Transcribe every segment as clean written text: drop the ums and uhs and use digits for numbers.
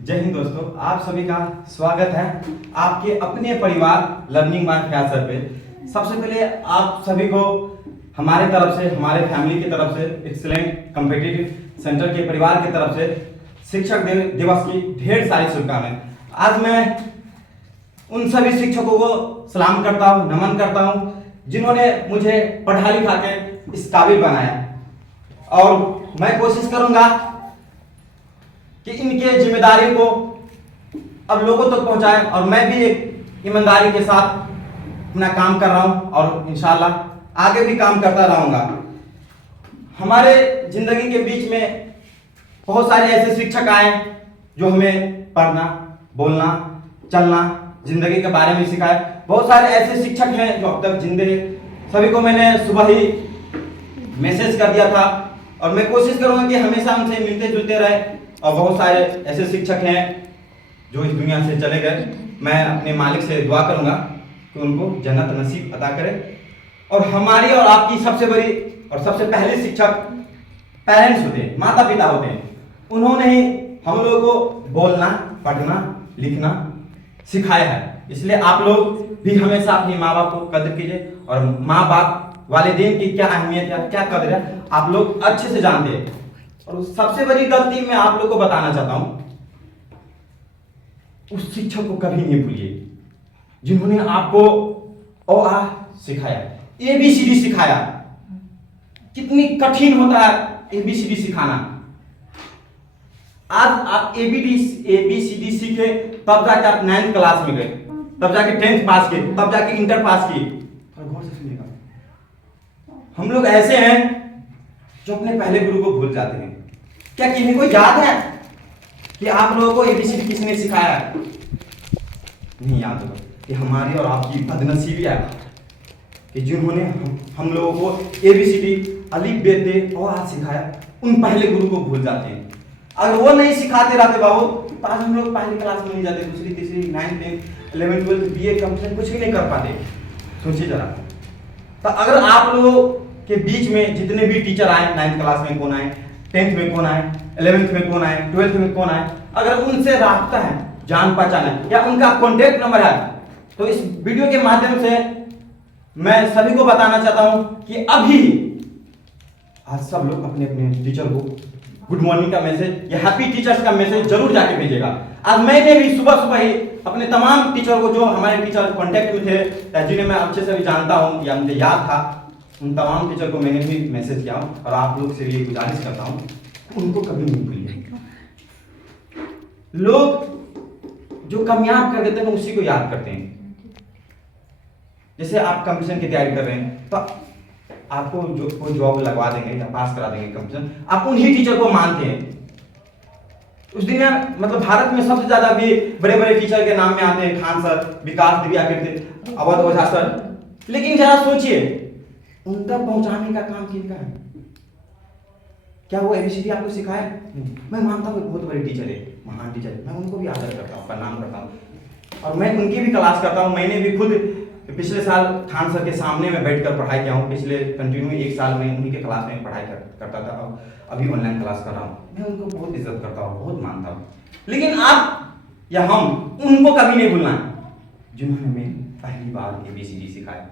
जय हिंद दोस्तों, आप सभी का स्वागत है आपके अपने परिवार लर्निंग बाय फयाज सर पे। सबसे पहले आप सभी को हमारे तरफ से, हमारे फैमिली की तरफ से, एक्सीलेंट कॉम्पिटिटिव सेंटर के परिवार की तरफ से शिक्षक दिवस की ढेर सारी शुभकामनाएं। आज मैं उन सभी शिक्षकों को सलाम करता हूं, नमन करता हूं जिन्होंने मुझे पढ़ा लिखा के इस काबिल बनाया, और मैं कोशिश करूंगा कि इनके जिम्मेदारी को अब लोगों तक पहुंचाए, और मैं भी एक ईमानदारी के साथ अपना काम कर रहा हूं और इंशाल्लाह आगे भी काम करता रहूंगा। हमारे जिंदगी के बीच में बहुत सारे ऐसे शिक्षक आए जो हमें पढ़ना, बोलना, चलना, जिंदगी के बारे में सिखाए। बहुत सारे ऐसे शिक्षक हैं जो अब तक जिंदे हैं। सभी को मैंने सुबह ही मैसेज कर दिया था और मैं कोशिश करूंगा कि हमेशा उनसे मिलते जुलते रहे। और बहुत सारे ऐसे शिक्षक हैं जो इस दुनिया से चले गए। मैं अपने मालिक से दुआ करूंगा कि उनको जन्नत नसीब अता करे। और हमारी और आपकी सबसे बड़ी और सबसे पहले शिक्षक पेरेंट्स होते हैं, माता पिता होते हैं। उन्होंने ही हम लोगों को बोलना, पढ़ना, लिखना सिखाया है। इसलिए आप लोग भी हमेशा अपने माँ बाप को कदर कीजिए, और माँ बाप वालिदैन की क्या अहमियत है, क्या कदर है, आप लोग अच्छे से जानते हैं। और सबसे बड़ी गलती मैं आप लोगों को बताना चाहता हूं, उस शिक्षक को कभी नहीं भूलिए जिन्होंने आपको अ आ सिखाया, एबीसीडी सिखाया। कितनी कठिन होता है एबीसीडी सिखाना। आज आप एबीसीडी सीखे तब जाके आप 9th क्लास में गए, तब जाके 10th पास किए, तब जाके इंटर पास किए। और गौर से सुनिएगा, हम लोग ऐसे हैं जो अपने पहले गुरु को भूल जाते हैं। क्या किसी को याद है कि आप लोगों को एबीसीडी किसने सिखाया? नहीं याद होगा। कि हमारी और आपकी बदनसीबी है कि जिन्होंने हम लोगों को एबीसीडी, अलिफ बे ते और आज सिखाया, उन पहले गुरु को भूल जाते हैं। अगर वो नहीं सिखाते रहते बाबू, तो आज हम लोग पहली क्लास में नहीं जाते, दूसरी, तीसरी, 9th, 10th, 11th, 12th, BA complete कुछ भी नहीं कर पाते। सोचिए जरा। तो अगर आप लोगों के बीच में जितने भी टीचर आए, 9th क्लास में कौन आए, 10th में कौन आए, 11th में कौन आए, 12th में कौन आए, अगर उनसे रास्ता है, जान पहचान है, या उनका कॉन्टेक्ट नंबर है, तो इस वीडियो के माध्यम से मैं सभी को बताना चाहता हूं कि अभी आज सब लोग अपने अपने टीचर को गुड मॉर्निंग का मैसेज या हैप्पी टीचर्स का मैसेज जरूर जाके भेजेगा। आज मैंने भी सुबह सुबह ही अपने तमाम टीचर को, जो हमारे टीचर कॉन्टेक्ट में थे या जिन्हें मैं अच्छे से भी जानता हूं या मुझे याद था, उन तमाम टीचर को मैंने भी मैसेज किया हूं। और आप लोग से ये गुजारिश करता हूं, उनको कभी नहीं भूलिए। लोग जो कामयाब कर देते हैं उसी को याद करते हैं। जैसे आप कंपटीशन की तैयारी कर रहे हैं, तो आपको जो कोई जॉब लगवा देंगे या पास करा देंगे कंपटीशन, आप उन्हीं टीचर को मानते हैं। उस दिन में मतलब भारत में सबसे ज्यादा भी बड़े बड़े टीचर के नाम में आते हैं, खान सर, विकास दिव्याकृति, अवध ओझा सर। लेकिन जरा सोचिए, उन तक पहुंचाने का काम किनका है? क्या वो एबीसीडी आपको सिखाया? मैं मानता हूँ बहुत बड़े टीचर है, महान टीचर है, मैं उनको भी आदर करता हूँ, प्रणाम करता हूँ, और मैं उनकी भी क्लास करता हूँ। मैंने भी खुद पिछले साल खान सर के सामने में बैठकर पढ़ाई किया हूँ। पिछले कंटिन्यू 1 साल में उन्हीं के क्लास में पढ़ाई करता था, और अभी ऑनलाइन क्लास कर रहा हूँ। मैं उनको बहुत इज्जत करता हूँ, बहुत मानता हूँ। लेकिन आप या हम उनको कभी नहीं भूलना जिन्होंने हमें पहली बार एबीसीडी सिखाया,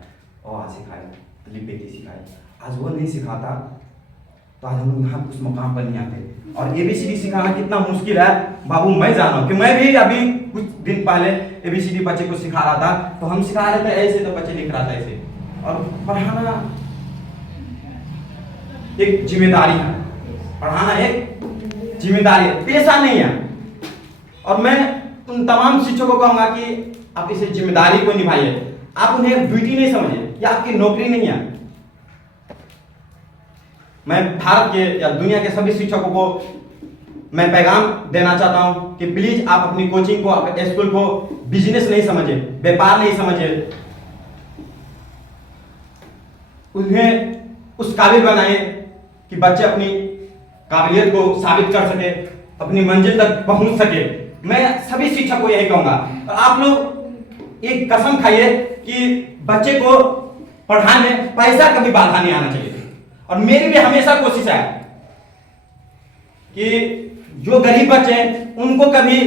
अ आ सिखाया, अलिफ बे ते सिखाया। आज वो नहीं सिखाता तो आज हम यहाँ उस मुकाम पर नहीं आते। और एबीसीडी सिखाना कितना मुश्किल है बाबू, मैं जाना कि मैं भी अभी कुछ दिन पहले एबीसीडी बच्चे को सिखा रहा था, तो हम सिखा रहे थे ऐसे, तो बच्चे लिख रहा था ऐसे। और पढ़ाना एक जिम्मेदारी है, पढ़ाना एक जिम्मेदारी है, पेशा नहीं है। और मैं उन तमाम शिक्षकों को कहूंगा कि आप इसे जिम्मेदारी को निभाइए। आप उन्हें ड्यूटी नहीं समझिए, या आपकी नौकरी नहीं है। मैं भारत के या दुनिया के सभी शिक्षकों को मैं पैगाम देना चाहता हूं कि प्लीज आप अपनी कोचिंग को, अपने स्कूल को बिजनेस नहीं समझे, व्यापार नहीं समझे। उन्हें उस काबिल बनाए कि बच्चे अपनी काबिलियत को साबित कर सके, अपनी मंजिल तक पहुंच सके। मैं सभी शिक्षक को यही कहूंगा। और आप लोग एक कसम खाइए कि बच्चे को पढ़ाने में पैसा कभी बाधा नहीं आना चाहिए। और मेरी भी हमेशा कोशिश है कि जो गरीब बच्चे हैं उनको कभी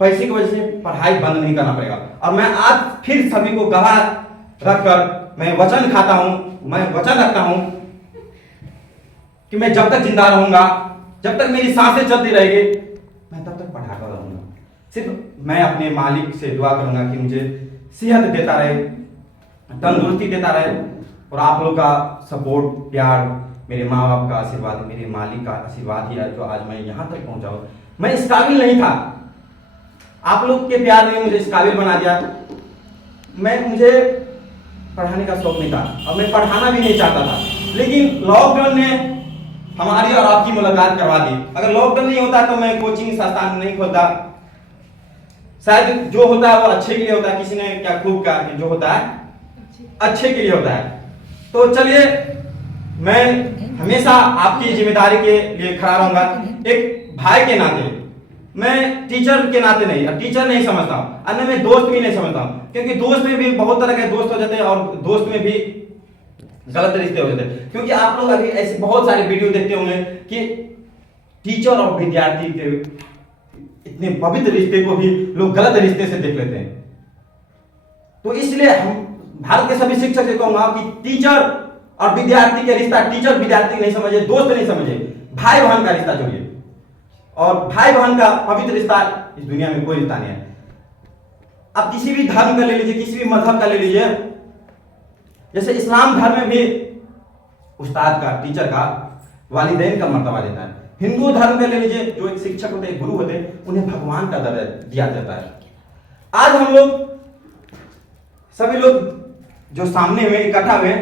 पैसे की वजह से पढ़ाई बंद नहीं करना पड़ेगा। और मैं आज फिर सभी को गवाह रखकर मैं वचन खाता हूं, मैं वचन रखता हूं कि मैं जब तक जिंदा रहूंगा, जब तक मेरी सांसें चलती रहेगी, मैं तब तक पढ़ाता रहूंगा। सिर्फ मैं अपने मालिक से दुआ करूंगा कि मुझे सेहत देता रहे, तंदुरुस्ती देता रहे, और आप लोग का सपोर्ट, प्यार, मेरे माँ बाप का आशीर्वाद, मेरे मालिक का आशीर्वाद ही है जो आज मैं यहाँ तक पहुँचा हूँ। मैं इस काबिल नहीं था, आप लोग के प्यार ने मुझे इस काबिल बना दिया। मुझे पढ़ाने का शौक नहीं था और मैं पढ़ाना भी नहीं चाहता था, लेकिन लॉकडाउन ने हमारी और आपकी मुलाकात करवा दी। अगर लॉकडाउन नहीं होता तो मैं कोचिंग संस्थान नहीं खोलता। शायद जो होता है वो अच्छे के लिए होता है, किसी ने क्या खूब कहा कि जो होता है अच्छे के लिए होता है। तो चलिए, मैं हमेशा आपकी जिम्मेदारी के लिए खड़ा रहूंगा, एक भाई के नाते। मैं टीचर के नाते नहीं, टीचर नहीं समझता हूँ, अन्य मैं दोस्त भी नहीं समझता हूँ, क्योंकि दोस्त में भी बहुत तरह के दोस्त हो जाते हैं और दोस्त में भी गलत रिश्ते हो जाते हैं। क्योंकि आप लोग अभी ऐसे बहुत सारे वीडियो देखते होंगे कि टीचर और विद्यार्थी के इतने पवित्र रिश्ते को भी लोग गलत रिश्ते से देख लेते हैं। तो इसलिए हम भारत के सभी शिक्षक से कहूंगा कि टीचर और विद्यार्थी के रिश्ता टीचर विद्यार्थी नहीं समझे, दोस्त नहीं समझे, भाई बहन का रिश्ता जोड़िए। और भाई बहन का पवित्र रिश्ता इस दुनिया में कोई रिश्ता नहीं है। आप किसी भी धर्म का ले लीजिए, किसी भी मजहब का ले लीजिए, जैसे इस्लाम धर्म में भी उस्ताद का, टीचर का, वालिदैन का मर्तबा देता है। हिंदू धर्म का ले लीजिए, जो एक शिक्षक होते हैं, गुरु होते हैं, उन्हें भगवान का दर्जा दिया जाता है। आज हम लोग सभी लोग जो सामने में इकट्ठा हुए,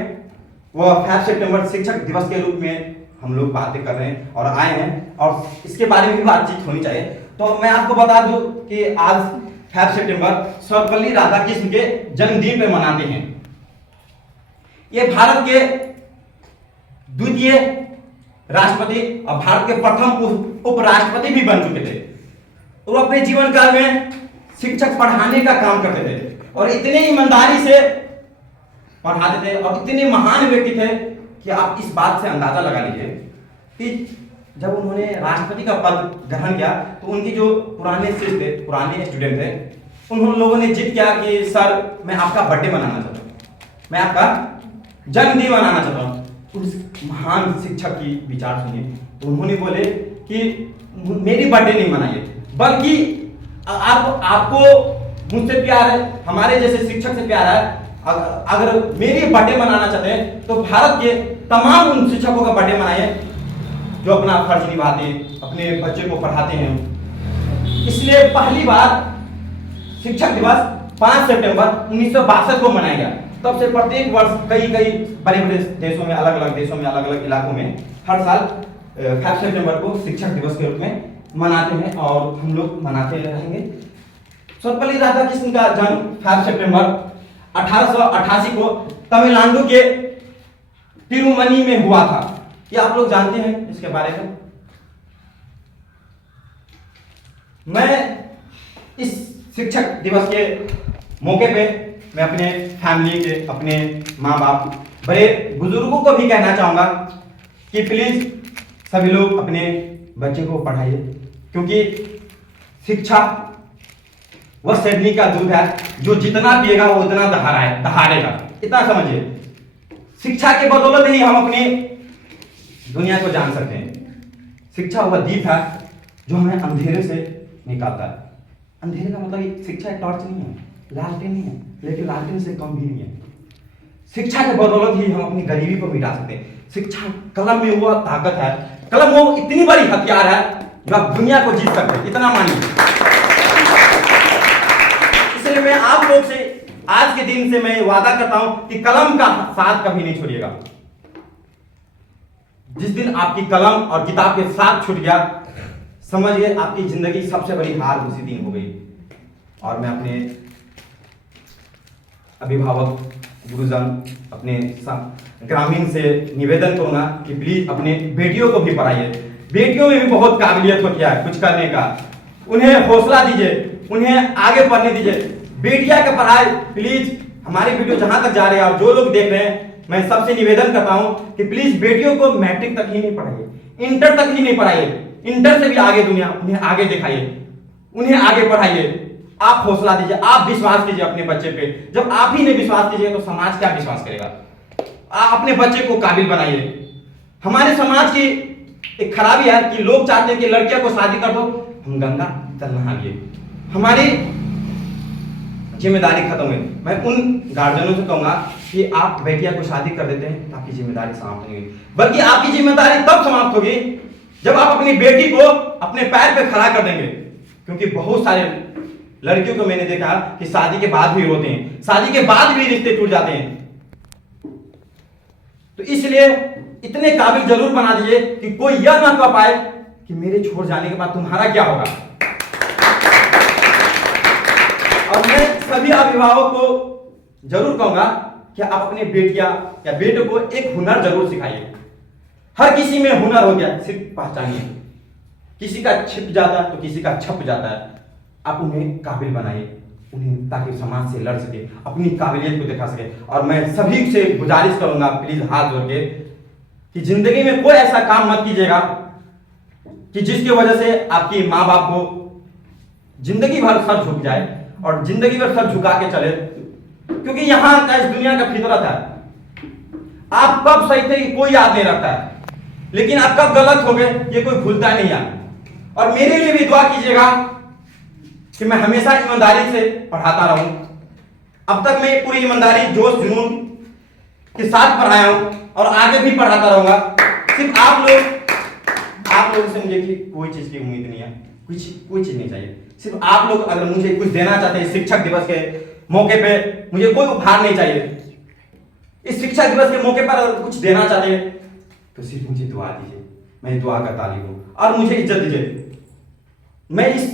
वो 5 सितंबर शिक्षक दिवस के रूप में हम लोग बातें कर रहे हैं और आए हैं, और इसके बारे में भी बातचीत होनी चाहिए। तो मैं आपको बता दूं कि आज 5 सितंबर सर्वपल्ली राधाकृष्ण के जन्मदिन पे मनाते हैं। ये भारत के द्वितीय राष्ट्रपति और भारत के प्रथम उपराष्ट्रपति भी बन चुके थे। वो अपने जीवन काल में शिक्षक पढ़ाने का काम करते थे और इतने ईमानदारी से पढ़ाते थे और इतने महान व्यक्ति थे कि आप इस बात से अंदाजा लगा लीजिए कि जब उन्होंने राष्ट्रपति का पद ग्रहण किया तो उनके जो पुराने शिष्य थे, पुराने स्टूडेंट थे, उन लोगों ने जिद किया कि सर मैं आपका बर्थडे मनाना चाहता हूँ, मैं आपका जन्मदिन मनाना चाहता हूँ। उस महान शिक्षक की विचार सुनिए, तो उन्होंने बोले कि मेरी बर्थडे नहीं मनाइए, बल्कि आपको मुझसे प्यार है, हमारे जैसे शिक्षक से प्यार है, अगर मेरी बर्थडे मनाना चाहते हैं तो भारत के तमाम उन शिक्षकों का बर्थडे मनाइए जो अपना फर्ज निभाते हैं, अपने बच्चे को पढ़ाते हैं। इसलिए पहली बार शिक्षक दिवस 5 सितंबर 1962 को मनाया गया। तब से प्रत्येक वर्ष कई बड़े बड़े देशों में, अलग अलग देशों में, अलग अलग इलाकों में हर साल 5 सितंबर को शिक्षक दिवस के रूप में मनाते हैं और हम लोग मनाते रहेंगे। सर्वपल्ली राधाकृष्णन का जन्म 5 सितंबर 1888 को तमिलनाडु के तिरुमनी में हुआ था। ये आप लोग जानते हैं इसके बारे में। मैं इस शिक्षक दिवस के मौके पे मैं अपने फैमिली के, अपने माँ बाप, बड़े बुजुर्गों को भी कहना चाहूंगा कि प्लीज सभी लोग अपने बच्चे को पढ़ाइए, क्योंकि शिक्षा वह सैनी का दूध है जो जितना पिएगा वो उतना दहाड़ेगा। इतना समझिए, शिक्षा के बदौलत ही हम अपनी दुनिया को जान सकते हैं। शिक्षा वह दीप है जो हमें अंधेरे से निकालता है। अंधेरे का मतलब शिक्षा एक टॉर्च नहीं है, लालटेन नहीं है, लेकिन लालटेन से कम भी नहीं है। शिक्षा के बदौलत ही हम अपनी गरीबी को मिटा सकते हैं। शिक्षा, कलम में वो ताकत है, कलम वो इतनी बड़ी हथियार है जो आप दुनिया को जीत सकते हैं, इतना मानिए। इसलिए मैं आप लोग से आज के दिन से मैं वादा करता हूं कि कलम का साथ कभी नहीं छोड़िएगा। जिस दिन आपकी कलम और किताब के साथ छूट गया, समझिए आपकी जिंदगी सबसे बड़ी हार उसी दिन हो गई। और मैं अपने अभिभावक, गुरुजन, अपने ग्रामीण से निवेदन करूंगा कि प्लीज अपने बेटियों को भी पढ़ाइए। बेटियों में भी बहुत काबिलियत होती है कुछ करने का, उन्हें हौसला दीजिए, उन्हें आगे पढ़ने दीजिए। बेटियां का पढ़ाई प्लीज, हमारी वीडियो जहां तक जा रही है और जो लोग देख रहे हैं, मैं सबसे निवेदन करता हूं कि प्लीज बेटियों को मैट्रिक तक ही नहीं पढ़ाइए, इंटर तक ही नहीं पढ़ाइए। इंटर से भी आगे दुनिया, उन्हें आगे दिखाइए, उन्हें आगे बढ़ाइए। आप हौसला दीजिए, आप विश्वास कीजिए अपने बच्चे पे। जब आप ही नहीं विश्वास कीजिएगा तो समाज क्या विश्वास करेगा? आप अपने बच्चे को काबिल बनाइए। हमारे समाज की एक खराबी है कि लोग चाहते हैं कि लड़कियों को शादी कर दो, हम गंगा चल नहाइए, हमारी जिम्मेदारी खत्म हुई। मैं उन गार्जियनों से कहूंगा कि आप बेटिया को शादी कर देते हैं तो आपकी जिम्मेदारी समाप्त नहीं हुई, बल्कि आपकी जिम्मेदारी तब समाप्त होगी जब आप अपनी बेटी को अपने पैर पे खड़ा कर देंगे। क्योंकि बहुत सारे लड़कियों को मैंने देखा कि शादी के बाद भी रोते हैं, शादी के बाद भी रिश्ते टूट जाते हैं। तो इसलिए इतने काबिल जरूर बना दीजिए कि कोई यह ना कह पाए कि मेरे छोड़ जाने के बाद तुम्हारा क्या होगा। और मैं सभी अभिभावक को जरूर कहूंगा कि आप अपने बेटिया या बेटे को एक हुनर जरूर सिखाइए। हर किसी में हुनर हो गया, सिर्फ पहचानिए। किसी का छिप जाता है तो किसी का छप जाता है। आप उन्हें काबिल बनाइए, उन्हें, ताकि समाज से लड़ सके, अपनी काबिलियत को दिखा सके। और मैं सभी से गुजारिश करूंगा, प्लीज हाथ जोड़ के, कि जिंदगी में कोई ऐसा काम मत कीजिएगा कि जिसकी वजह से आपकी माँ बाप को जिंदगी भर सर झुक जाए और जिंदगी भर सर झुका के चले। क्योंकि यहां का, इस दुनिया का फितरत है। आप कब सही थे कोई याद नहीं रखता है, लेकिन आप कब गलत हो गए ये कोई भूलता नहीं है। और मेरे लिए भी दुआ कीजिएगा कि मैं हमेशा ईमानदारी से पढ़ाता रहूं। अब तक मैं पूरी ईमानदारी, जोश, जुनून के साथ पढ़ाया हूं और आगे भी पढ़ाता रहूंगा। सिर्फ आप लोगों से मुझे कोई चीज की उम्मीद नहीं है, कोई चीज नहीं चाहिए। सिर्फ आप लोग अगर मुझे कुछ देना चाहते हैं, शिक्षक दिवस के मौके पे मुझे कोई उपहार नहीं चाहिए। इस शिक्षक दिवस के मौके पर अगर कुछ देना चाहते हैं तो सिर्फ मुझे दुआ दीजिए, मैं दुआ का तालिब हूं, और मुझे इज्जत दीजिए। मैं इस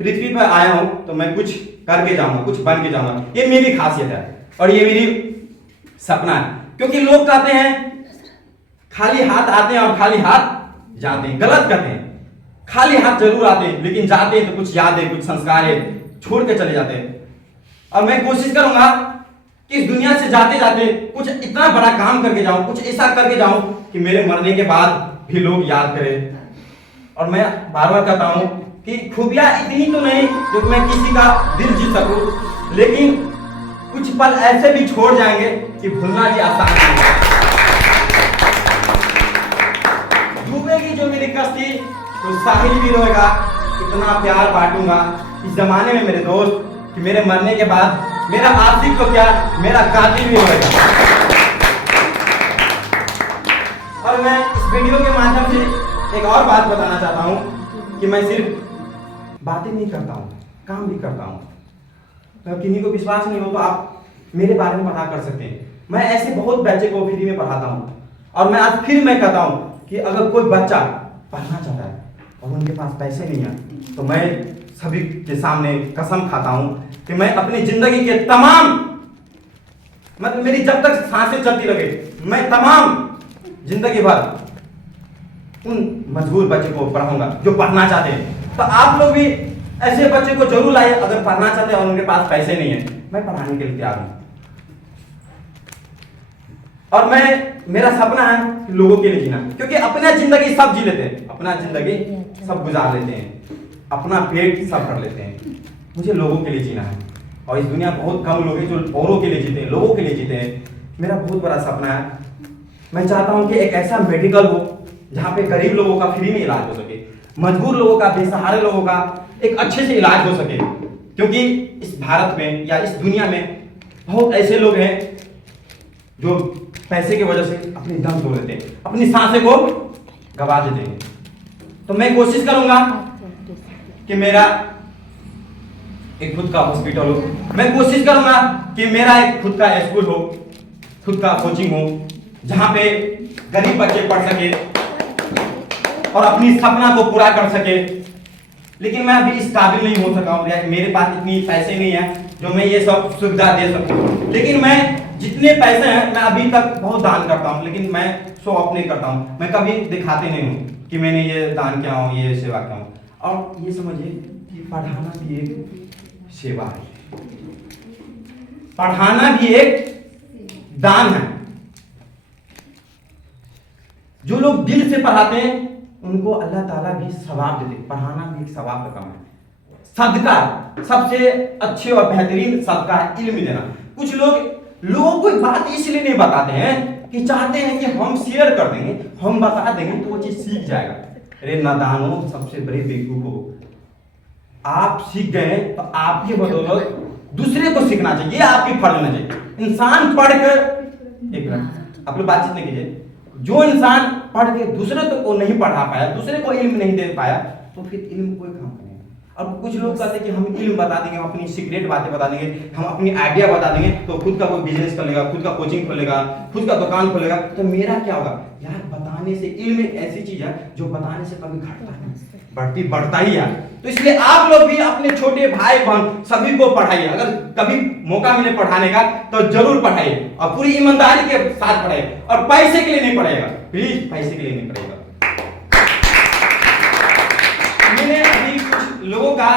पृथ्वी पर आया हूं तो मैं कुछ करके जाऊंगा, कुछ बन के जाऊंगा। ये मेरी खासियत है और ये मेरी सपना है। क्योंकि लोग कहते हैं खाली हाथ आते हैं और खाली हाथ जाते हैं। गलत कहते हैं, खाली हाथ जरूर आते हैं लेकिन जाते हैं तो कुछ यादें, कुछ संस्कार है छोड़ के चले जाते हैं। और मैं कोशिश करूंगा कि इस दुनिया से जाते जाते कुछ इतना बड़ा काम करके जाऊं, कुछ ऐसा करके जाऊं कि मेरे मरने के बाद भी लोग याद करें। और मैं बार बार कहता हूं कि खूबियां इतनी तो नहीं जो मैं किसी का दिल जीत सकूं, लेकिन कुछ पल ऐसे भी छोड़ जाएंगे कि भूलना भी आसान नहीं है। डूबेगी जो मेरी कश्ती तो साहिल भी रोएगा, इतना प्यार बांटूंगा इस जमाने में मेरे दोस्त कि मेरे मरने के बाद मेरा आशिक तो क्या, मेरा कातिल भी होगा। और मैं इस वीडियो के माध्यम से एक और बात बताना चाहता हूं कि मैं सिर्फ बातें नहीं करता हूं, काम भी करता हूं। तो किन्हीं को विश्वास नहीं हो तो आप मेरे बारे में पढ़ा कर सकते हैं। मैं ऐसे बहुत बच्चे को फ्री में पढ़ाता हूं। और मैं आज फिर मैं कहता हूं कि अगर कोई बच्चा पढ़ना चाहता है और उनके पास पैसे नहीं है तो मैं सभी के सामने कसम खाता हूं कि मैं अपनी जिंदगी के तमाम, मतलब मेरी जब तक सांसें चलती लगे, मैं तमाम जिंदगी भर उन मजबूर बच्चे को पढ़ाऊंगा जो पढ़ना चाहते हैं। तो आप लोग भी ऐसे बच्चे को जरूर लाइए अगर पढ़ना चाहते हैं और उनके पास पैसे नहीं है। मैं पढ़ाने के लिए तैयार हूं। और मेरा सपना है लोगों के लिए जीना, क्योंकि अपना जिंदगी सब जी लेते हैं, अपना जिंदगी सब गुजार लेते हैं, अपना पेट सब कर लेते हैं। मुझे लोगों के लिए जीना है और इस दुनिया बहुत कम लोग हैं जो औरों के लिए जीते हैं, लोगों के लिए जीते हैं। मेरा बहुत बड़ा सपना है। मैं चाहता हूं कि एक ऐसा मेडिकल हो जहां पे गरीब लोगों का फ्री में इलाज हो सके, मजबूर लोगों का, बेसहारे लोगों का एक अच्छे से इलाज हो सके। क्योंकि इस भारत में या इस दुनिया में बहुत ऐसे लोग हैं जो पैसे की वजह से अपनी दम तोड़ देते हैं, अपनी सांसें को गवा देते हैं। तो मैं कोशिश करूंगा कि मेरा एक खुद का हॉस्पिटल हो, मैं कोशिश करूंगा कि मेरा एक खुद का स्कूल हो, खुद का कोचिंग हो, जहां पे गरीब बच्चे पढ़ सके और अपनी सपना को पूरा कर सके। लेकिन मैं अभी इस काबिल नहीं हो सका हूं, मेरे पास इतनी पैसे नहीं है जो मैं ये सब सुविधा दे सकूं। लेकिन मैं जितने पैसे हैं मैं अभी तक बहुत दान करता हूं, लेकिन मैं शो ऑफ नहीं करता हूं। मैं कभी दिखाते नहीं हूं कि मैंने ये दान किया हूं, ये सेवा किया हूं। और ये समझिए कि पढ़ाना भी एक सेवा है, पढ़ाना भी एक दान है। जो लोग दिल से पढ़ाते हैं उनको अल्लाह ताला भी सवाब देते। पढ़ाना भी एक सवाब का काम है। सदका सबसे अच्छे और बेहतरीन सदका है इल्म देना। कुछ लोगों को बात इसलिए नहीं बताते हैं कि चाहते हैं कि हम शेयर कर देंगे, हम बता देंगे तो वो चीज सीख जाएगा। अरे नादानो, सबसे बड़े बेवकूफ हो, आप सीख गए तो आपकी बदौलत दूसरे को सीखना चाहिए, आपकी फर्ज होना चाहिए। इंसान पढ़कर, एक मिनट आप लोग बातचीत नहीं कीजिए, जो इंसान पढ़ के दूसरे को नहीं पढ़ा पाया, दूसरे को इल्म नहीं दे पाया, तो फिर इल्म कोई काम नहीं। अब कुछ लोग कहते हैं कि हम इल्म बता देंगे, हम अपनी सीक्रेट बातें बता देंगे, हम अपनी आइडिया बता देंगे तो खुद का कोई बिजनेस कर लेगा, खुद का कोचिंग खोलेगा, खुद का दुकान खोलेगा, तो मेरा क्या होगा? यार बताने से, इल्म एक ऐसी चीज है जो बताने से कभी घटता नहीं, बढ़ता ही है। तो इसलिए आप लोग भी अपने छोटे भाई बहन सभी को पढ़ाइए। अगर कभी मौका मिले पढ़ाने का तो जरूर पढ़ाइए, और पूरी ईमानदारी के साथ पढ़ाइए, और पैसे के लिए नहीं पढ़ेगा, प्लीज पैसे के लिए नहीं पढ़ेगा। मैंने अभी कुछ लोगों का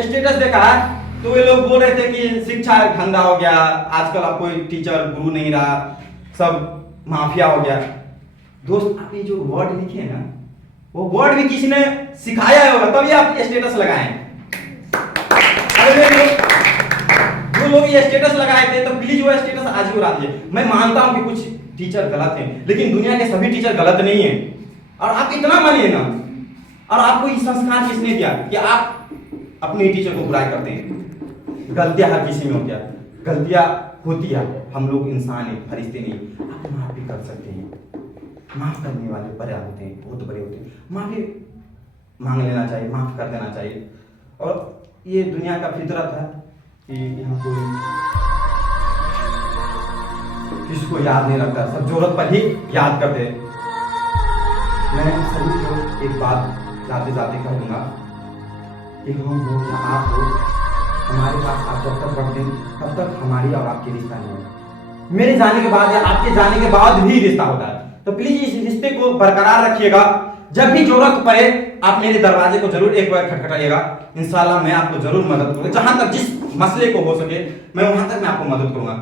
स्टेटस देखा है, तो वे लोग बोल रहे थे कि शिक्षा धंधा हो गया, आजकल अब कोई टीचर गुरु नहीं रहा, सब माफिया हो गया। दोस्त, आप ये जो वर्ड लिखे हैं ना, वो वर्ड भी किसी ने सिखाया होगा, तभी आप स्टेटस लगाए। जो लोग ये स्टेटस लगाए थे, तो प्लीज वो स्टेटस आज ही उड़ा दीजिए। मैं मानता हूं कि कुछ टीचर गलत हैं, लेकिन दुनिया के सभी टीचर गलत नहीं है। और आप इतना मानिए ना, और आपको ये संस्कार किसने दिया कि आप अपने टीचर को बुराई करते हैं? गलतियां हर किसी में होती है, गलतियां होती है, हम लोग इंसान हैं, फरिश्ते नहीं। आप माफ भी कर सकते हैं, माफ करने वाले बड़े होते हैं, बहुत बड़े होते हैं। माफी मांग लेना चाहिए, माफ कर देना चाहिए। और ये दुनिया का फितरत है कि यहाँ कोई किसी को याद नहीं रखता, सब जरूरत पर ही याद करते हैं। मैं सभी को एक बात जाते जाते कह दूंगा कि हम हो या आप हो, हमारे पास आप जब तक बढ़ते हैं तब तक हमारी और आपकी रिश्ता नहीं है। मेरे जाने के बाद या आपके जाने के बाद भी रिश्ता होता है, तो प्लीज इस रिश्ते को बरकरार रखिएगा। जब भी जरूरत पड़े आप मेरे दरवाजे को जरूर एक बार खटखटाइएगा, इंशाल्लाह मैं आपको जरूर मदद करूंगा। जहां तक जिस मसले को हो सके मैं वहां तक मैं आपको मदद करूंगा।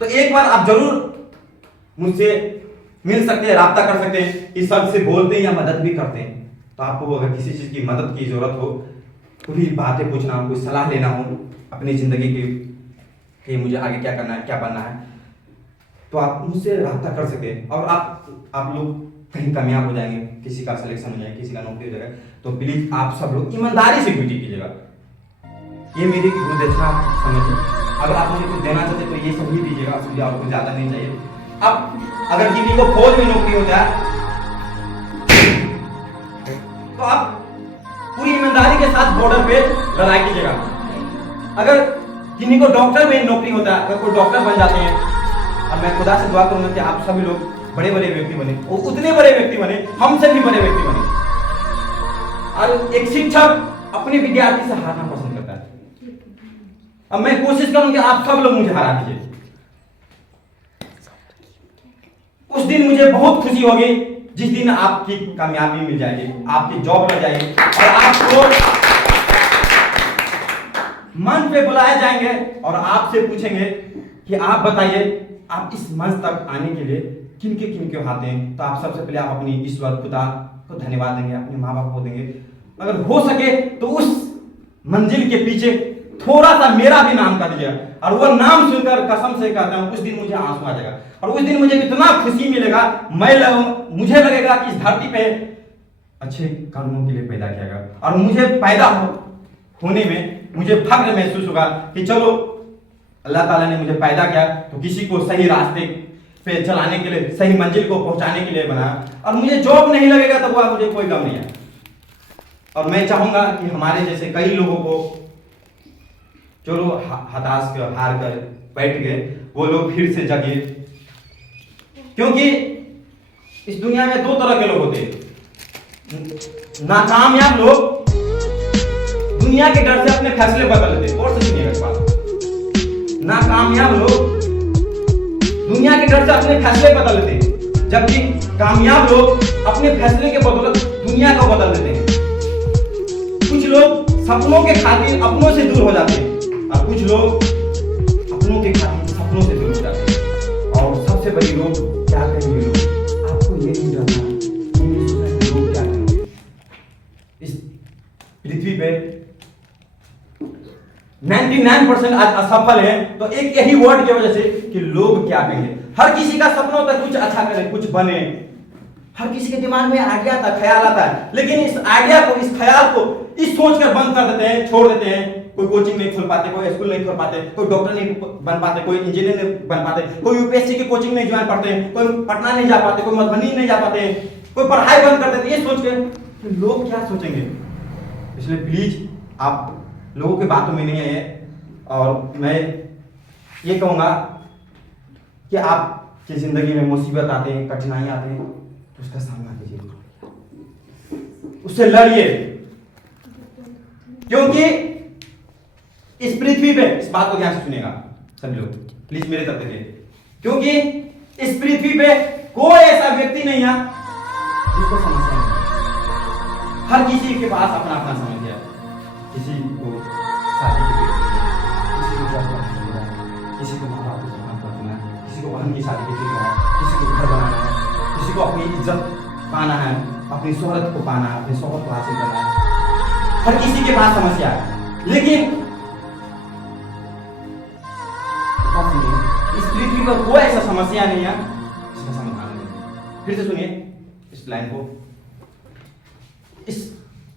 तो एक बार आप जरूर मुझसे मिल सकते हैं, राब्ता कर सकते हैं, इस सब से बोलते हैं या मदद भी करते हैं। तो आपको अगर किसी चीज की मदद की जरूरत हो, कोई बातें पूछना हो, कोई सलाह लेना हो अपनी जिंदगी की कि मुझे आगे क्या करना है, क्या बनना है, तो आप मुझसे राब्ता कर सकते हैं। और आप लोग कहीं कामयाब हो जाएंगे, किसी का सिलेक्शन हो जाएगा, किसी का नौकरी हो जाएगा, तो प्लीज आप सब लोग ईमानदारी से ड्यूटी कीजिएगा। ये मेरी गुरुदक्षिणा समझिए। अगर आप मुझे कुछ देना चाहते तो ये सब ही दीजिएगा, मुझे और कुछ ज्यादा नहीं चाहिए। अब अगर किसी को फौज में नौकरी होता है तो आप पूरी ईमानदारी के साथ बॉर्डर पे लड़ाई कीजिएगा। अगर किसी को डॉक्टर में नौकरी होता है, अगर कोई डॉक्टर बन जाते हैं, अब मैं खुदा से दुआ करूंगा कि आप सभी लोग बड़े बड़े व्यक्ति बने, और उतने बड़े व्यक्ति बने, हमसे भी बड़े व्यक्ति बने। और एक शिक्षक अपने विद्यार्थी से हारना पसंद करता है। अब मैं कोशिश करूंगा कि आप सब लोग मुझे हरा दीजिए। उस दिन मुझे बहुत खुशी होगी जिस दिन आपकी कामयाबी मिल जाएगी, आपकी जॉब लग जाएगी, और आपको मंच पे बुलाए जाएंगे और आपसे पूछेंगे कि आप बताइए आप इस मंच तक आने के लिए किनके हाथ हैं। तो आप सबसे पहले आप अपनी ईश्वर खुदा को धन्यवाद देंगे, अपने माँ बाप को देंगे। अगर हो सके तो उस मंजिल के पीछे थोड़ा सा मेरा भी नाम कर दीजिएगा, और वो नाम सुनकर कसम से कहता हूं उस दिन मुझे आंसू आ जाएगा, और उस दिन मुझे इतना खुशी मिलेगा, मुझे लगेगा कि इस धरती पे अच्छे कर्मों के लिए पैदा किया गया, और मुझे पैदा होने में मुझे फख्र महसूस होगा कि चलो अल्लाह ताला ने मुझे पैदा किया तो किसी को सही रास्ते पे चलाने के लिए, सही मंजिल को पहुंचाने के लिए बनाया। और मुझे जॉब नहीं लगेगा तो वह मुझे कोई गम नहीं है। और मैं चाहूंगा कि हमारे जैसे कई लोगों को चलो हताश कर हार कर बैठ गए, वो लोग फिर से जगे, क्योंकि इस दुनिया में दो तरह के लोग होते हैं। नाकामयाब लोग दुनिया के डर से अपने फैसले बदल देते, और से सुनिएगा इस बात। नाकामयाब लोग दुनिया के डर से अपने फैसले बदल देते हैं, जबकि कामयाब लोग अपने फैसले के बदौलत दुनिया को बदल देते हैं। कुछ लोग सपनों के खातिर अपनों से दूर हो जाते हैं, और कुछ लोग अपनों के खातिर सपनों से दूर हो जाते हैं। और सबसे बड़ी लोग क्या कहेंगे, लोग आपको ये नहीं जानना, लोग 99% आज असफल है, तो एक यही वर्ड की वजह से कि लोग क्या कहेंगे। हर किसी का सपना होता है कुछ अच्छा करे, कुछ बने, हर किसी के दिमाग में आइडिया आता, ख्याल आता है, लेकिन इस आइडिया को, इस ख्याल को इस सोच कर बंद कर देते हैं, छोड़ देते हैं। कोई कोचिंग नहीं खोल पाते, कोई स्कूल नहीं खोल पाते, कोई डॉक्टर नहीं बन पाते, कोई इंजीनियर नहीं बन पाते, कोई यूपीएससी की कोचिंग नहीं ज्वाइन करते, कोई पटना नहीं जा पाते, कोई मधुबनी नहीं जा पाते, कोई पढ़ाई बंद कर देते, ये सोच के कि लोग क्या सोचेंगे। इसलिए प्लीज आप लोगों की बातों में नहीं आए, और मैं ये कहूँगा कि आपकी जिंदगी में मुसीबत आते हैं, कठिनाई आते हैं, तो उसका सामना कीजिए, उससे लड़िए, क्योंकि इस पृथ्वी पे, इस बात को ध्यान से सुनेगा सभी लोग, प्लीज मेरे तरफ देखिए, क्योंकि इस पृथ्वी पे कोई ऐसा व्यक्ति नहीं है जिसको समस्या नहीं। हर किसी के पास अपना अपना समस्या है। किसी को शादी की फिक्र है, किसी को जॉब करना है, किसी को माँ बाप को सम्मान करना है, किसी को बहन की शादी की फिक्र है, किसी को घर बनाना है, किसी को अपनी इज्जत पाना है, अपनी शोहरत को पाना है, अपनी शोहरत को हासिल करना है। हर किसी के पास समस्या है, लेकिन इस पृथ्वी पर कोई ऐसा समस्या नहीं है जिसका समाधान नहीं। फिर से सुनिए इस लाइन को, इस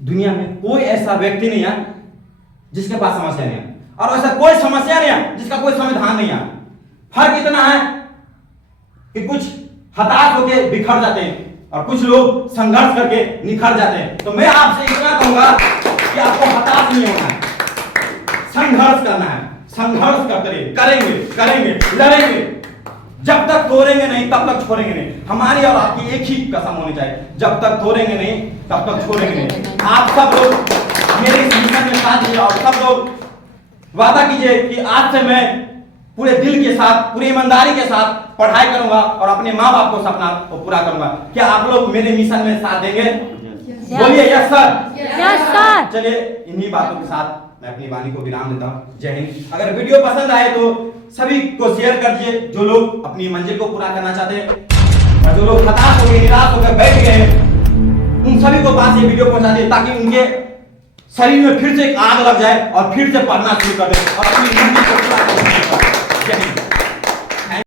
दुनिया में कोई ऐसा व्यक्ति नहीं है जिसके पास समस्या नहीं है, और ऐसा कोई समस्या नहीं है जिसका कोई समाधान नहीं है। फर्क इतना है कि कुछ हताश होकर बिखर जाते हैं और कुछ लोग संघर्ष करके निखर जाते हैं। तो मैं आपसे इतना कहूंगा कि आपको हताश नहीं होना है, संघर्ष करना है, संघर्ष करते रहिए, करेंगे करेंगे लड़ेंगे, जब तक तोड़ेंगे नहीं तब तक छोड़ेंगे नहीं। हमारी और आपकी एक ही कसम होनी चाहिए, जब तक तोड़ेंगे नहीं तब तक छोड़ेंगे नहीं। आप सब लोग मेरे इस मिशन में साथ दीजिए और सब लोग वादा कीजिए कि आज से मैं पूरे दिल के साथ, पूरी ईमानदारी के साथ पढ़ाई करूंगा और अपने माँ बाप को सपना को पूरा करूंगा। क्या आप लोग मेरे मिशन में साथ देंगे? बोलिए यस सर। Yes sir. चलिए इन्हीं बातों के साथ मैं अपनी वाणी को विराम देता हूँ। जय हिंद। अगर वीडियो पसंद आए तो सभी को शेयर कर दीजिए, जो लोग अपनी मंजिल को पूरा करना चाहते हैं, और जो लोग हताश हो गए, निराश होकर बैठ गए हैं, उन सभी को पास ये वीडियो पहुंचा दिए, ताकि उनके शरीर में फिर से एक आग लग जाए और फिर से पढ़ना शुरू कर दे और अपनी